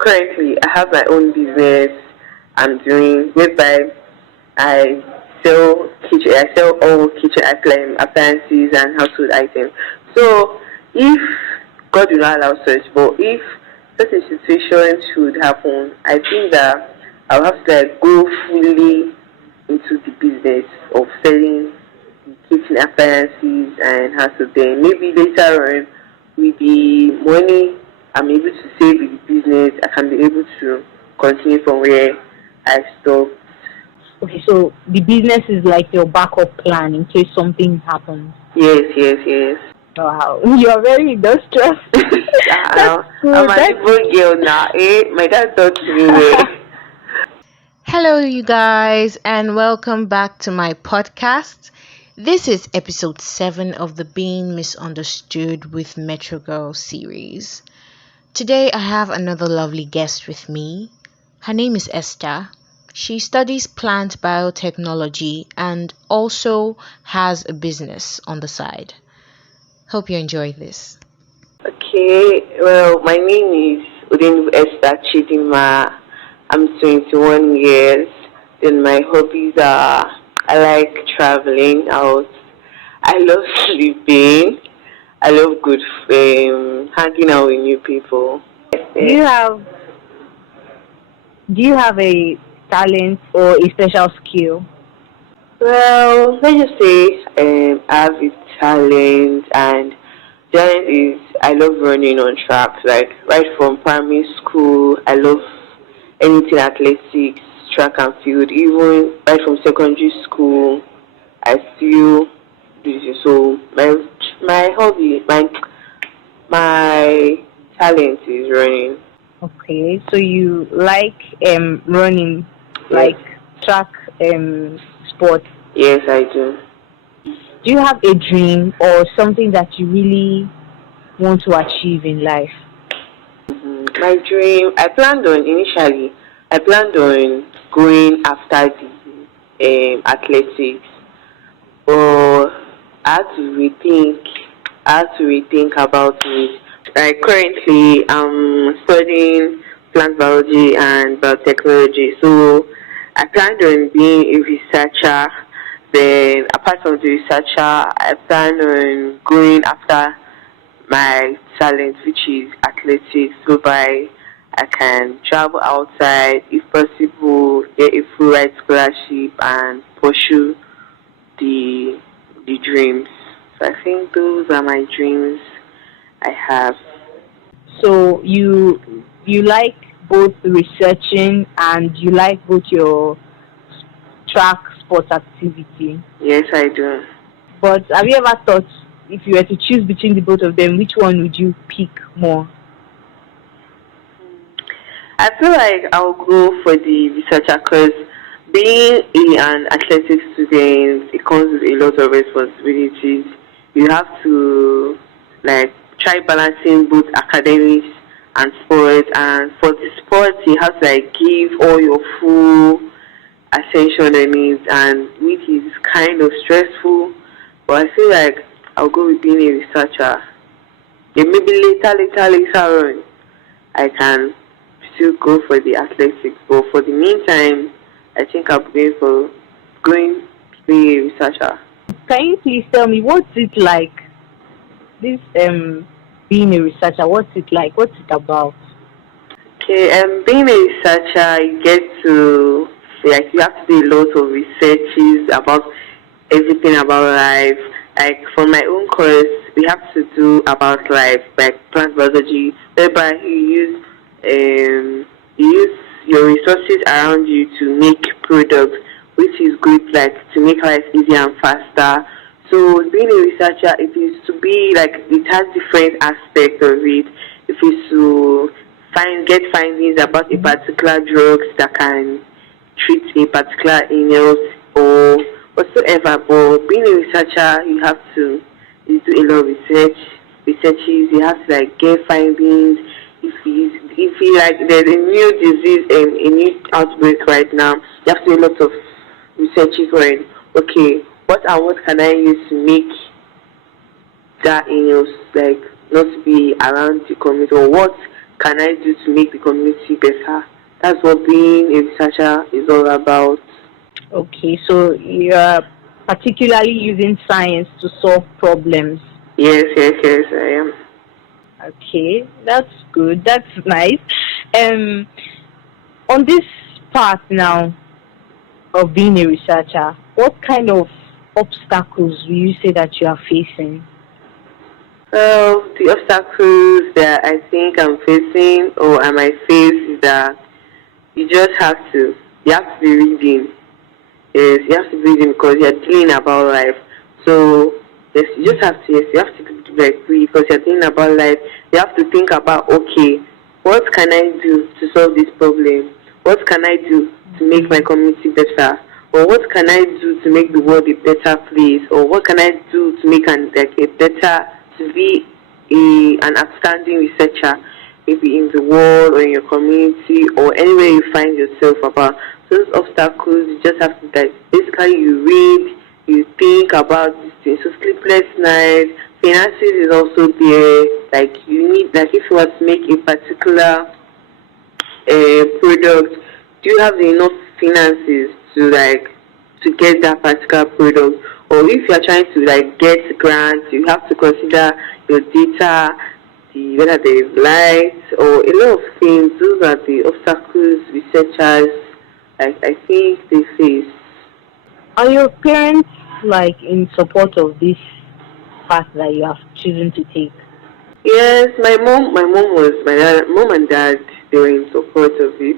currently I have my own business I'm doing whereby I I sell all kitchen appliances and household items. So if God will not allow such, but if such a situation should happen, I think that I'll have to go fully into the business of selling kitchen appliances and household. Then maybe later on, with the money I'm able to save with the business, I can be able to continue from where I stopped. Okay, so the business is like your backup plan in case something happens. Yes, yes, yes. Wow, you're very industrious. That's I'm good. an That's Igbo girl now. My dad taught me well. Hello, you guys, and welcome back to my podcast. This is episode 7 of the Being Misunderstood with Metro Girl series. Today, I have another lovely guest with me. Her name is Esther. She studies plant biotechnology and also has a business on the side. Hope you enjoy this. Okay, well, my name is Esther Chidima. I'm 21 years. Then my hobbies are I like traveling out. I love sleeping. I love hanging out with new people. do you have do you have a talent or a special skill? Well, let's just say I have a talent, and talent is I love running on tracks. Like right from primary school, I love anything athletics, track and field. Even right from secondary school, I still do this. So my hobby, my talent is running. Okay, so you like running, Yes, like track sport. yes, I do. Do you have a dream or something that you really want to achieve in life? My dream, I planned on going after the athletics, but I had to rethink about it. Like currently, I'm studying plant biology and biotechnology, so I planned on being a researcher. Then, apart from the researcher, I plan on going after my talent, which is athletics, whereby I can travel outside, if possible, get a full ride scholarship and pursue the the dreams. So I think those are my dreams I have. So you like both researching and you like both your track sports activity. Yes, I do. But have you ever thought if you were to choose between the both of them, which one would you pick more? I feel like I'll go for the researcher because being an athletic student, it comes with a lot of responsibilities. You have to like try balancing both academics and sports. And for the sports, you have to like give all your full attention on it, and which is kind of stressful. But I feel like I'll go with being a researcher. Then maybe later on, I can still go for the athletics. But for the meantime, I think I'm going to be a researcher. Can you please tell me what's it like? This being a researcher, what's it like? What's it about? Okay, being a researcher, you get to you have to do a lot of researches about everything about life. Like for my own course, we have to do about life, like plant biology, whereby you use your resources around you to make products, which is good, like to make life easier and faster. So being a researcher, it is to be like it has different aspects of it. If it's to get findings about a particular drugs that can treat a particular illness or whatsoever. But being a researcher, you do a lot of researches. You have to like get findings. If you like there's a new disease and a new outbreak right now, you have to do a lot of researches for it. Okay, what can I use to make that illness like not to be around the community, or what can I do to make the community better? That's what being a researcher is all about. Okay, so you're particularly using science to solve problems. Yes, I am. Okay, that's good. That's nice. Um, on this path now of being a researcher, what kind of obstacles will you say that you are facing? Well, the obstacles that I think I'm facing or I might face is that you have to be reading. Yes, you have to be reading because you're dealing about life. So, yes, you have to like read because you're thinking about life. You have to think about, okay, what can I do to solve this problem? What can I do to make my community better? Or what can I do to make the world a better place? Or what can I do to make to be an outstanding researcher, maybe in the world or in your community or anywhere you find yourself about those obstacles. You just have to like basically you read, you think about these things. So sleepless nights, finances is also there. Like you need, like if you want to make a particular product, do you have enough finances to get that particular product? Or if you are trying to like get grants, you have to consider your data, whether there is light or a lot of things. Those are the obstacles researchers I think they face. Are your parents like in support of this path that you have chosen to take? Yes, mom and dad, they were in support of it.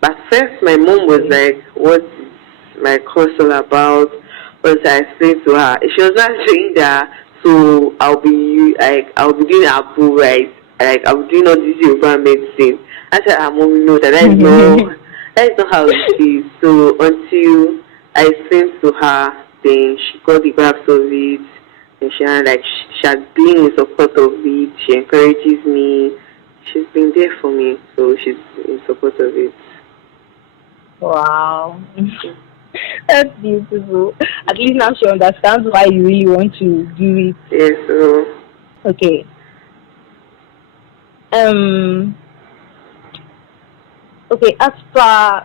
But first, my mom was Okay. like, "What is my course all about?" But I explained to her. She was not saying that. So I'll be doing Abu right, like I'll be doing all this Yoruba medicine. I said, "Ah, mom, no, that is not how it is." So until I explained to her, then she got the grasp of it. And she has been in support of it. She encourages me. She's been there for me, so she's in support of it. Wow. That's beautiful. At least now she understands why you really want to do it. Yeah, so Okay. Um. Okay. As for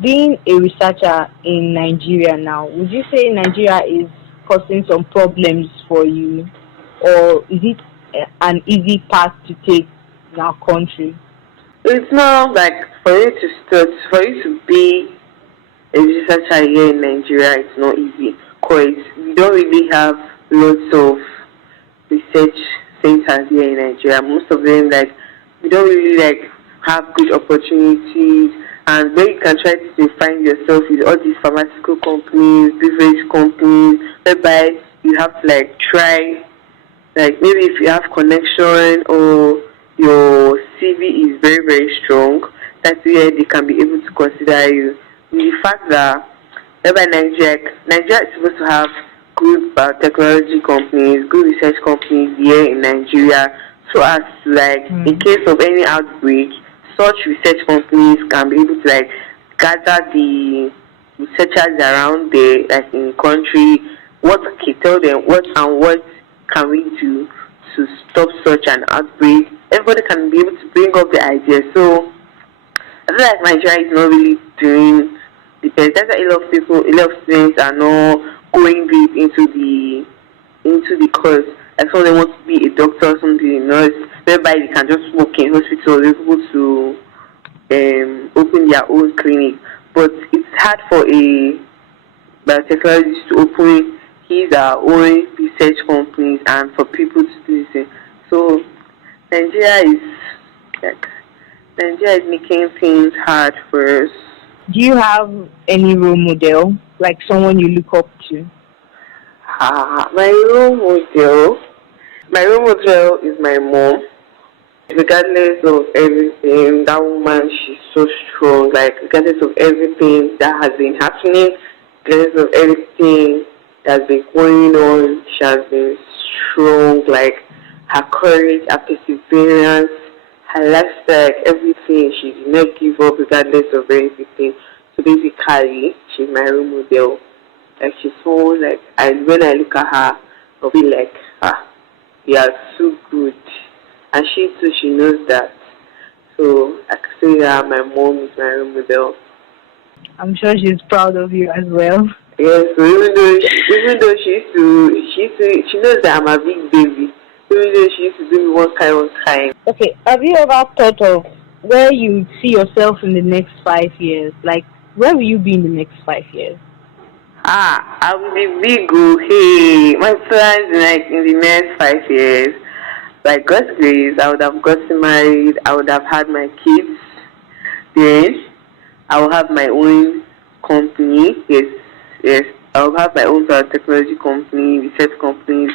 being a researcher in Nigeria now, would you say Nigeria is causing some problems for you, or is it an easy path to take in our country? it's not like for you to be a researcher here in Nigeria, it's not easy because we don't really have lots of research centers here in Nigeria. Most of them, like, we don't really like have good opportunities, and where you can try to find yourself with all these pharmaceutical companies, beverage companies, whereby you have to like try, like maybe if you have connection or your CV is very very strong, that's where they can be able to consider you. With the fact that whereby Nigeria is supposed to have good biotechnology companies, good research companies here in Nigeria, so as to like in Mm. case of any outbreak, such research companies can be able to like gather the researchers around there, like in the country, what can tell them what can we do to stop such an outbreak. Everybody can be able to bring up the idea. So I feel like Nigeria is not really doing the best. That's why a lot of students are not going deep into the course. Like some of them want to be a doctor, some to be a nurse, whereby they can just work in hospitals, they're able to open their own clinic. But it's hard for a biotechnologist to open his own research companies and for people to do this. So Nigeria is like Nigeria is making things hard for us. Do you have any role model, like someone you look up to? My role model. My role model is my mom. Regardless of everything, that woman, she's so strong. Like, regardless of everything that has been happening, regardless of everything that's been going on, she has been strong. Like, her courage, her perseverance, her lifestyle, everything. She did not give up regardless of everything. So basically, she's my role model. Like, she's so, like, when I look at her, I'll be like, ah, you are so good. And she too, she knows that. So I could say that my mom is my role model. I'm sure she's proud of you as well. Yes, so even though she knows that I'm a big baby. Even though she used to do me one kind. Okay, have you ever thought of where you see yourself in the next 5 years? Like, where will you be in the next 5 years? I will be big. Oh, hey, my plans like in the next 5 years. By God's grace, I would have gotten married. I would have had my kids. Then I will have my own company. Yes, yes. I will have my own technology company, research companies.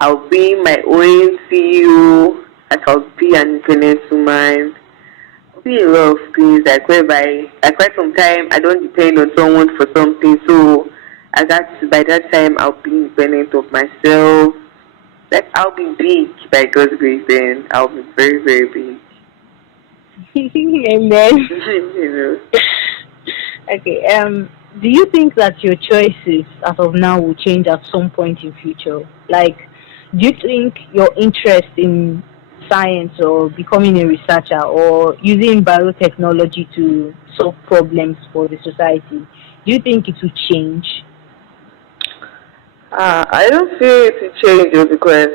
I'll be my own CEO. Like I'll be an independent woman. I'll be a lot of things like whereby like quite some time I don't depend on someone for something. So by that time I'll be independent of myself. Like I'll be big by God's grace. Then I'll be very very big. Amen. you Okay. Do you think that your choices as of now will change at some point in future? Like, do you think your interest in science or becoming a researcher or using biotechnology to solve problems for the society, do you think it will change? I don't feel it to change though, because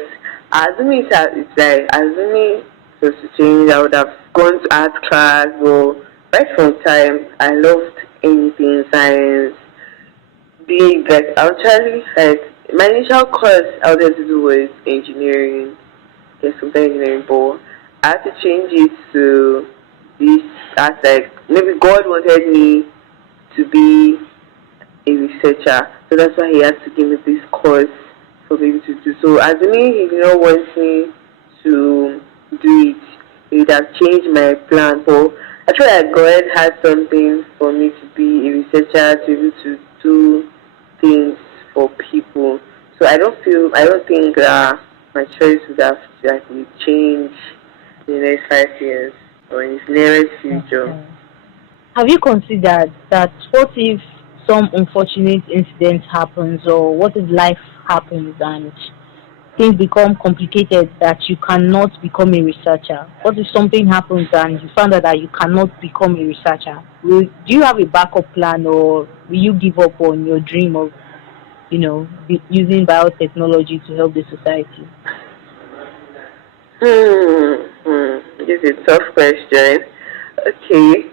assuming it's like assuming it was to change, I would have gone to art class. But right from time, I loved anything science. Being that actually like my initial course I wanted to do was engineering, yes, something engineering, but I had to change it to this aspect. Maybe God wanted me to be a researcher. So that's why he has to give me this course for me to do. So assuming he did not want me to do it, he would have changed my plan. But I feel like God had something for me to be a researcher, to be able to do things for people. So I don't think my choice would have like will change in the next 5 years or in the nearest future. Okay. Have you considered that what if some unfortunate incident happens, or what if life happens and things become complicated that you cannot become a researcher? What if something happens and you find out that you cannot become a researcher? Do you have a backup plan, or will you give up on your dream of, using biotechnology to help the society? This is a tough question. Okay.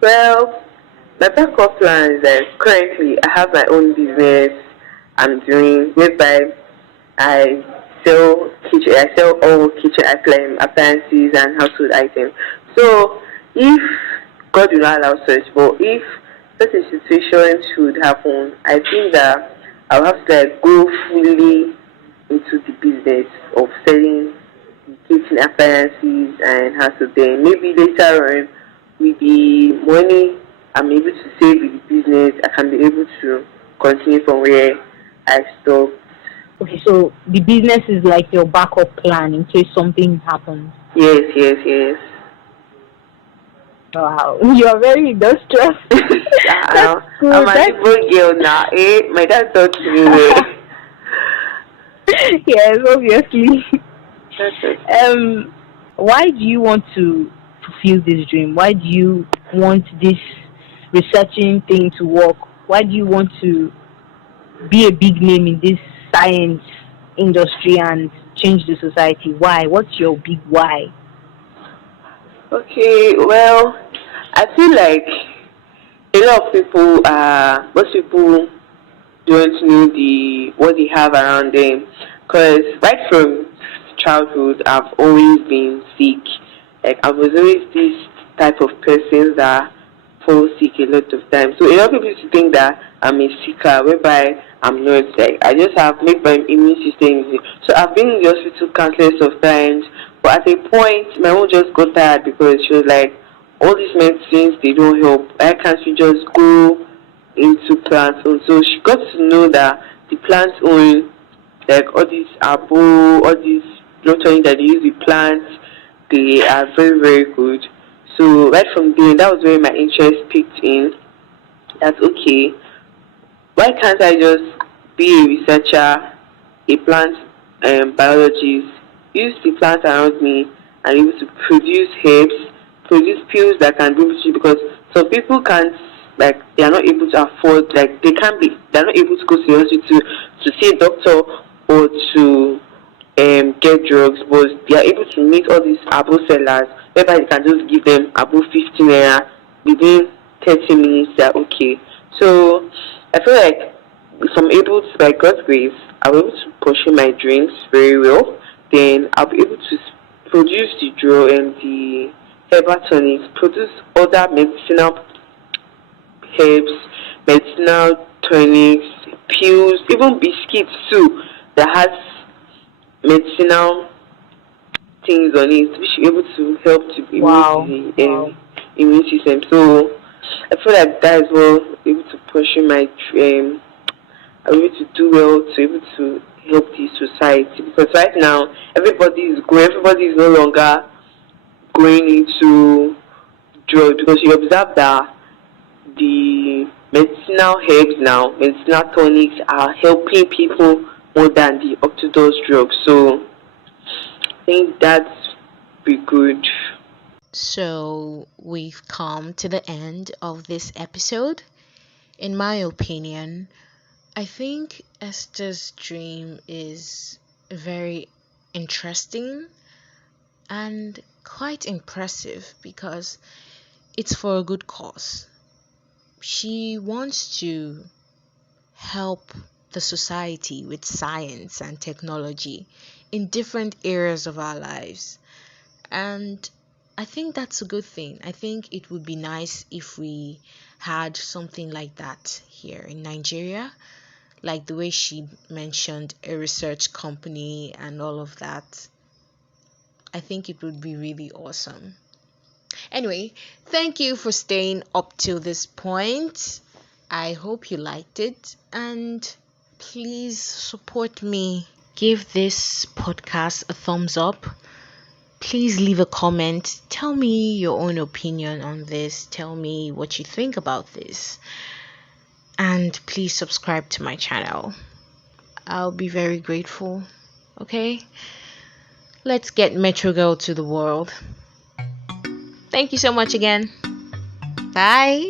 Well, my backup plan is that currently I have my own business I'm doing, whereby I I sell all kitchen appliances and household items. So if God will not allow such, but if such a situation should happen, I think that I'll have to like go fully into the business of selling kitchen appliances and household. Then maybe later on, with the money I'm able to save with the business, I can be able to continue from where I stopped. Okay, so the business is like your backup plan in case something happens. Yes, yes, yes. Wow, you are very industrious. That's I'm good. an Igbo girl now. My dad taught me well. Yes, obviously. That's it. Why do you want to fulfill this dream? Why do you want this researching thing to work? Why do you want to be a big name in this science industry and change the society? Why? What's your big why? Okay, well, I feel like a lot of people, most people don't know what they have around them. Because right from childhood, I've always been sick. Like I was always this type of person that falls sick a lot of times. So a lot of people used to think that I'm a seeker, whereby I'm not. Like I just have made my immune system easy. So I've been in the hospital countless of times. But at a point, my mom just got tired because she was like, all these medicines they don't help. Why can't we just go into plants own? So she got to know that the plants own, like all these abo, all these nurturing that they use with plants, they are very very good. So right from there, that was where my interest picked in. That's okay. Why can't I just be a researcher, a plant biologist, use the plants around me and able to produce herbs produce pills that can give you, because some people can't, like they are not able to afford, like they're not able to go to the hospital to see a doctor or to get drugs, but they are able to meet all these abo sellers whereby they can just give them abo 15 naira within 30 minutes. They're okay. So I feel like if I'm able to, by God's grace, I'll be able to pursue my dreams very well. Then I'll be able to produce the draw and the herbal tonics, produce other medicinal herbs, medicinal tonics, pills, even biscuits too that has medicinal things on it, which is able to help to Wow. improve the immune system. So I feel like that is well able to pursue my dream. I'm able to do well to able to help the society, because right now everybody is going, everybody is no longer going into drugs, because you observe that the medicinal herbs now, medicinal tonics are helping people more than the orthodox drugs. So I think that's be good. So, we've come to the end of this episode. In my opinion, I think Esther's dream is very interesting and quite impressive because it's for a good cause. She wants to help the society with science and technology in different areas of our lives. And I think that's a good thing. I think it would be nice if we had something like that here in Nigeria, like the way she mentioned a research company and all of that. I think it would be really awesome. Anyway, thank you for staying up till this point. I hope you liked it, and please support me. Give this podcast a thumbs up. Please leave a comment. Tell me your own opinion on this. Tell me what you think about this. And please subscribe to my channel. I'll be very grateful. Okay? Let's get Metro Girl to the world. Thank you so much again. Bye.